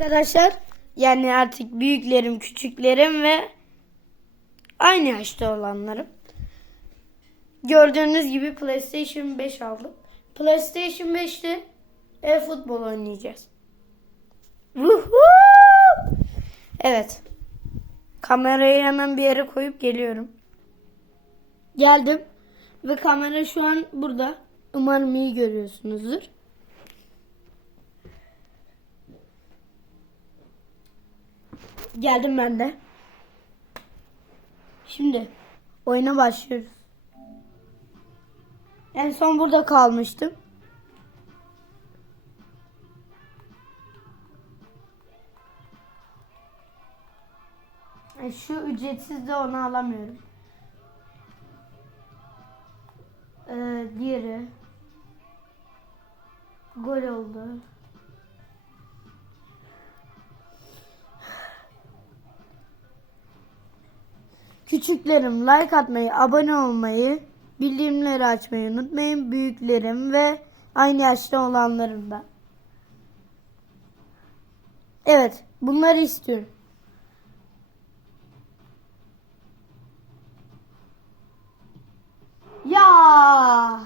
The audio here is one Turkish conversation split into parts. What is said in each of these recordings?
Arkadaşlar yani artık büyüklerim, küçüklerim ve aynı yaşta olanlarım. Gördüğünüz gibi PlayStation 5 aldım. PlayStation 5'te e-futbol oynayacağız. Woohoo! Evet. Kamerayı hemen bir yere koyup geliyorum. Geldim ve kamera şu an burada. Umarım iyi görüyorsunuzdur. Geldim ben de. Şimdi oyuna başlıyoruz. En son burada kalmıştım. E, Şu ücretsiz de onu alamıyorum. Ee, diğeri gol oldu. Küçüklerim like atmayı, abone olmayı, bildirimleri açmayı unutmayın. Büyüklerim ve aynı yaşta olanlarım da. Evet, bunları istiyorum. Ya!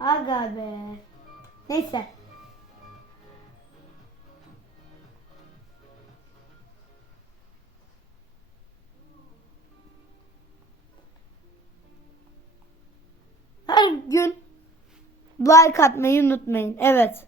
Aga be. Neyse. Gün like atmayı unutmayın. Evet.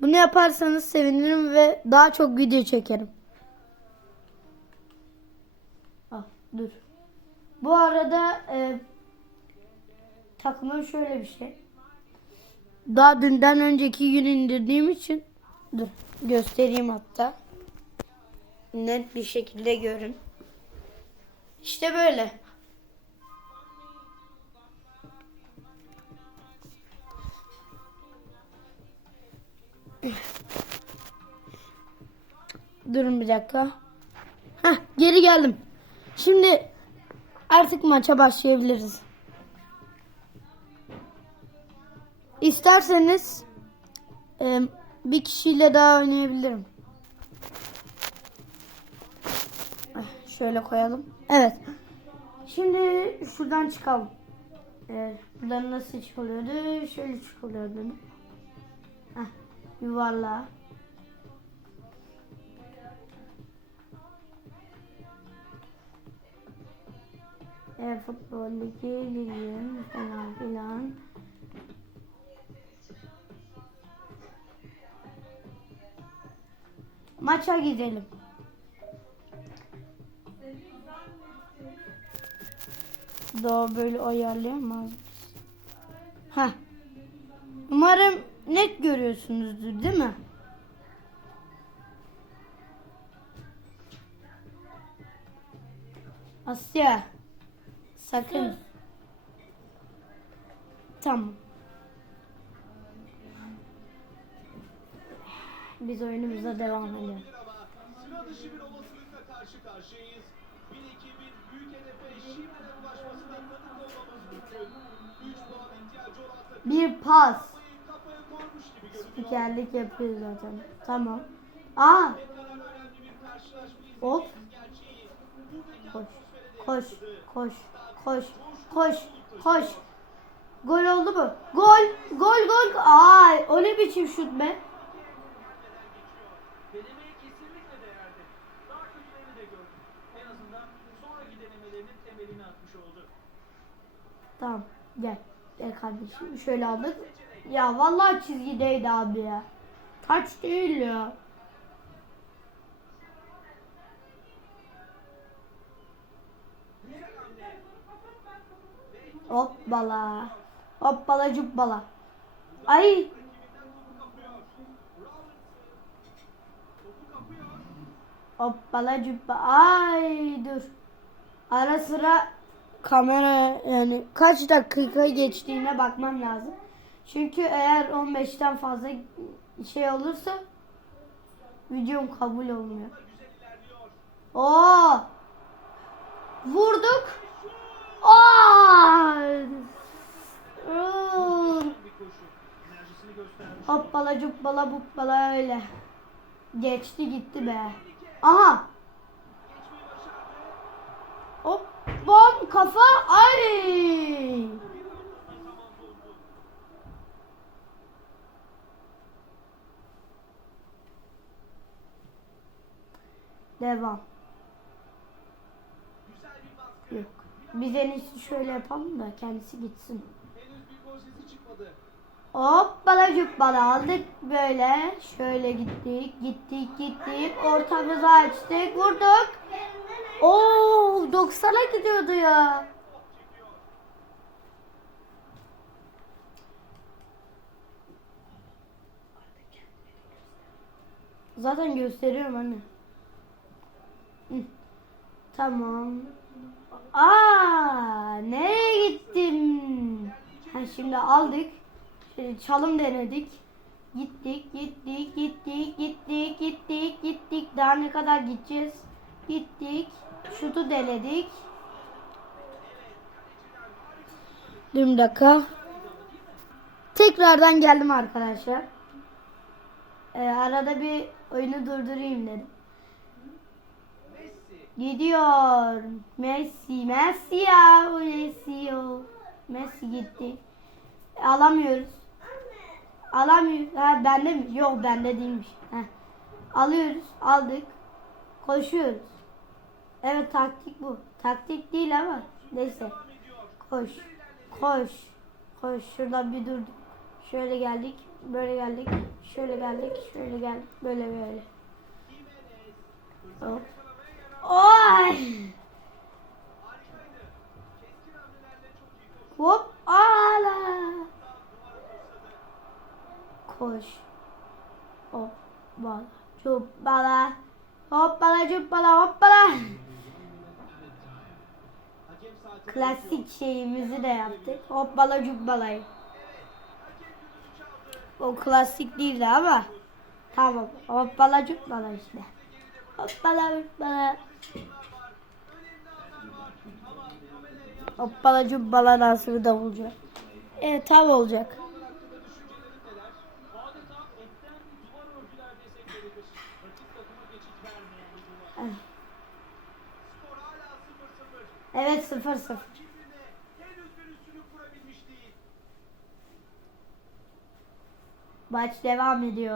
Bunu yaparsanız sevinirim ve daha çok video çekerim. Ah, dur. Bu arada e, takımım şöyle bir şey. Daha dünden önceki gün indirdiğim için dur göstereyim hatta. Net bir şekilde görün. İşte böyle. Durun bir dakika. Heh, geri geldim. Şimdi artık maça başlayabiliriz. İsterseniz e, bir kişiyle daha oynayabilirim. Eh, Şöyle koyalım. Evet. Şimdi şuradan çıkalım. Evet, buradan nasıl çıkılıyordu? Şöyle çıkılıyordu. Yuvarlağa. e, futbol ligi, ligin falan filan. Maça gidelim. Daha böyle ayarlayamaz? Heh. Umarım net görüyorsunuzdur değil mi? Asya. Sakın. Tamam. Biz oyunumuza devam edelim. sıra dışı bir olasılıkla karşı karşıyayız. 1-2-1 büyük hedefe şimdiden ulaşmasına tanık olmamız mümkün. 3 puan ihtiyacı olan takım Bir pas. Spikerlik yapıyor zaten. Tamam. Aa, hop. Koş. Koş. Koş. Koş. Koş. Koş. Gol oldu mu? Gol. Gol gol. Ay, o ne biçim şut be? Tamam. Gel. Gel kardeşim. Şöyle aldık. Ya vallahi çizgideydi abi ya. Taç değil ya. Hoppala. Hoppala cuppala. Ay. Hoppala cübba. Ay dur. Ara sıra kamera yani kaç dakika geçtiğine bakmam lazım. Çünkü eğer 15'ten fazla şey olursa videom kabul olmuyor. Oo! Vurduk. Aa! Hoppala cuppala buppala öyle. Geçti gitti be. Aha. Hop bom kafa ay. Bir anda tamam doldu. Devam. Yok. Biz en iyisi şöyle yapalım da kendisi gitsin. Çıkmadı. Hoppala cuppala aldık böyle. Şöyle gittik gittik gittik. Ortamızı açtık vurduk. Oo 90'a gidiyordu ya. Zaten gösteriyorum anne. Tamam. Aa, nereye gittim? Ha, şimdi aldık. Şimdi çalım denedik. Gittik, gittik, gittik, gittik, gittik, gittik. Daha ne kadar gideceğiz? Gittik. Şutu denedik. Bir dakika. Tekrardan geldim arkadaşlar. Ee, arada bir oyunu durdurayım dedim. Gidiyor. Messi. Messi ya. Messi o. Messi gitti. Alamıyoruz. Alamıyoruz. Ha bende mi? Yok bende değilmiş. Heh. Alıyoruz. Aldık. Koşuyoruz. Evet taktik bu. Taktik değil ama. Neyse. Koş. Koş. Koş. Şuradan bir durduk. Şöyle geldik. Böyle geldik. Şöyle geldik. Şöyle geldik. Böyle böyle. Hop. Koştu. Hop. Ala. Tam duvara tosladı. Koş. Hoppala. Cuppala. Hoppala cuppala hoppala. Hakem saatine Klasik şeyimizi de yaptık. Cuppalayı. Hakem düdüğünü çaldı. O klasik değildi ama. Tamam. Hoppala cuppala işte. Hoppala cuppala. Hoppala cuppala dansı da olacak. Evet tam olacak. Onlar hakkında düşüncelerin neler? Adeta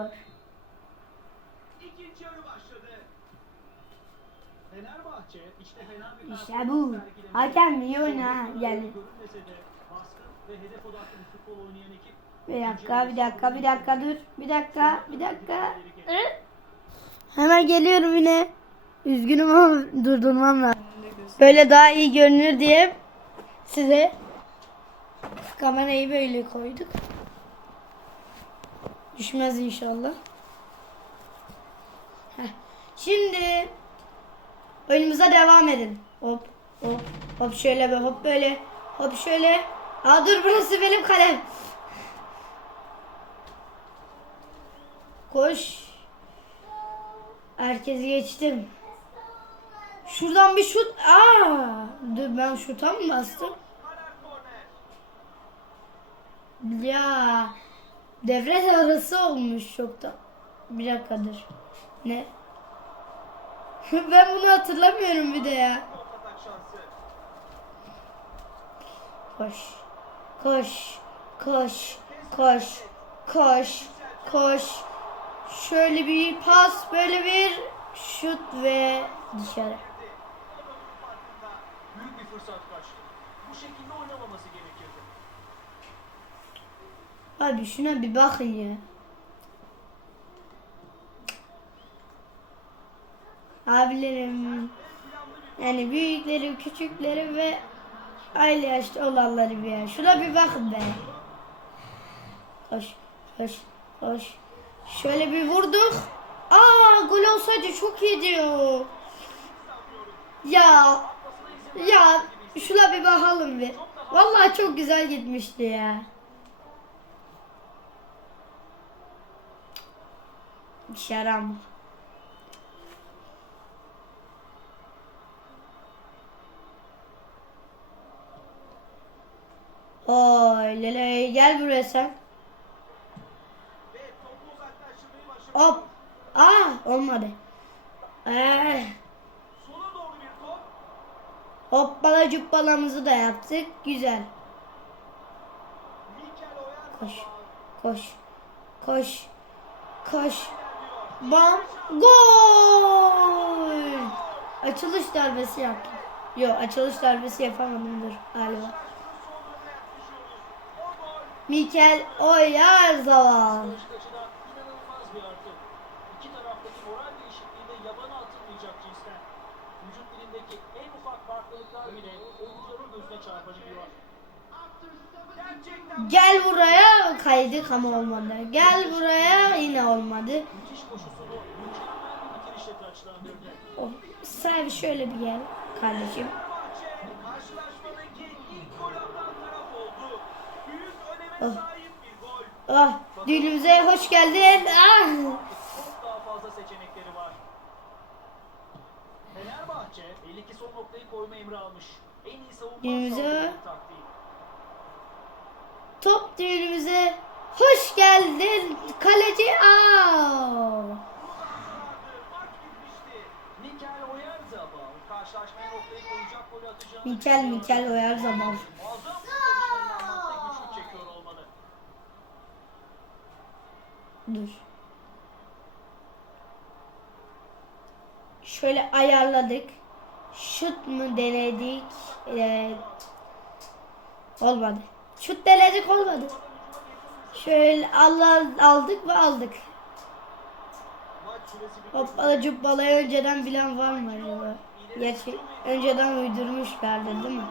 etten işte bu. Hakem iyi oyna yani. Görünmese de baskın ve hedef odaklı bir futbol oynayan ekip Bir dakika, bir dakika, bir dakika dur. Bir dakika, bir dakika. Hemen geliyorum yine. Üzgünüm ama durdurmam lazım. Böyle daha iyi görünür diye size kamerayı böyle koyduk. Düşmez inşallah. Heh. Şimdi oyunumuza devam edin. Hop hop hop şöyle be hop böyle hop şöyle. Aa dur burası benim kalem. Koş. Herkesi geçtim. Şuradan bir şut. Aa! Dur ben şuta mı bastım? Ya devre arası olmuş çoktan. Bir dakika dur. Ne? ben bunu hatırlamıyorum bir de ya. Koş. Koş. Koş. Koş. Koş. Koş. Şöyle bir pas, böyle bir şut ve dışarı. Büyük bir fırsat kaçtı. Bu şekilde oynamaması gerekirdi. Abi şuna bir bakın ya. Abilerim, yani büyükleri, küçükleri ve aile yaşta olanları bir ya. Şuna bir bakın be. Koş, koş, koş. Şöyle bir vurduk. Aa gol olsaydı çok iyiydi ya. Ya, ya şuna bir bakalım bir. Vallahi çok güzel gitmişti ya. İşe Oy lele gel buraya sen. Hop. Ah olmadı. Ee. Hoppala cuppalamızı da yaptık. Güzel. Koş. Koş. Koş. Koş. Bam. Gol. Açılış darbesi yaptım. Yok açılış darbesi yapamadım dur galiba. Mikel Oyarzabal. Gel buraya kaydık ama olmadı. Gel buraya yine olmadı. Oh, sen şöyle bir gel kardeşim. Fenerbahçe karşılaşmadaki ilk gol atan taraf oldu. Büyük Oh. öneme sahip bir gol. Ah düğünümüze hoş geldin. Ah. Daha fazla seçenekleri var. Fenerbahçe belli ki son noktayı koyma emri almış. En iyi savunma saldırı taktiği. Top düğünümüze hoş geldin kaleci. Aa. Maç bitmişti. Mikel Oyarzabal karşılaşmaya noktayı koyacak golü atacağını Mikel. Mikel Oyarzabal. Muazzam Dur. Şöyle ayarladık. Şut mu denedik? Ee, olmadı. Şut denedik olmadı. Şöyle Allah aldık ve aldık. Hoppala cupbalaya önceden bilen var mı acaba? Gerçi önceden uydurmuşlardır değil mi?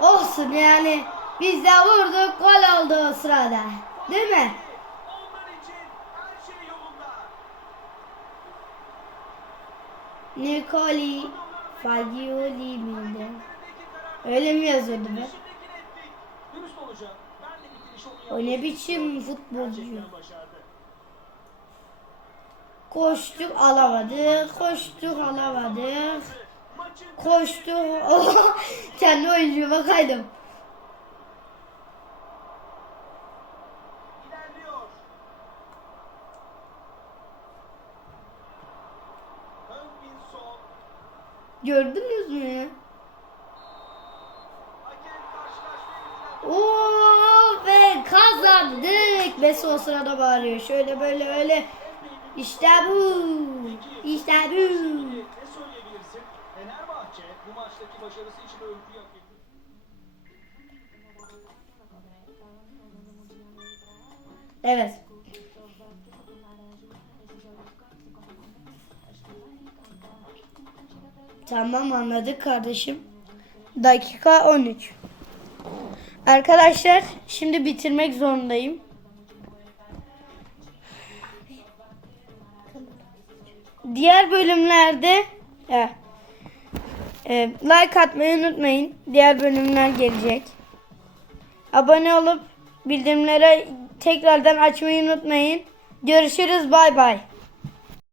Olsun yani biz de vurduk gol oldu o sırada. Değil mi? Onlar için her şey yolunda. Nicoli Fagioli miydi? Öyle mi yazıyordu be? O ne biçim futbolcu? Koştuk alamadık, koştuk alamadık, koştuk. Kendi oyuncuma kaydım. Gördünüz mü? Oo ve kazandık. Messi o sırada bağırıyor. Şöyle böyle öyle. İşte bu. İşte bu. Şimdi Tamam anladık kardeşim. Dakika 13. Arkadaşlar şimdi bitirmek zorundayım. Diğer bölümlerde e, e, like atmayı unutmayın. Diğer bölümler gelecek. Abone olup bildirimlere tekrardan açmayı unutmayın. Görüşürüz bay bay.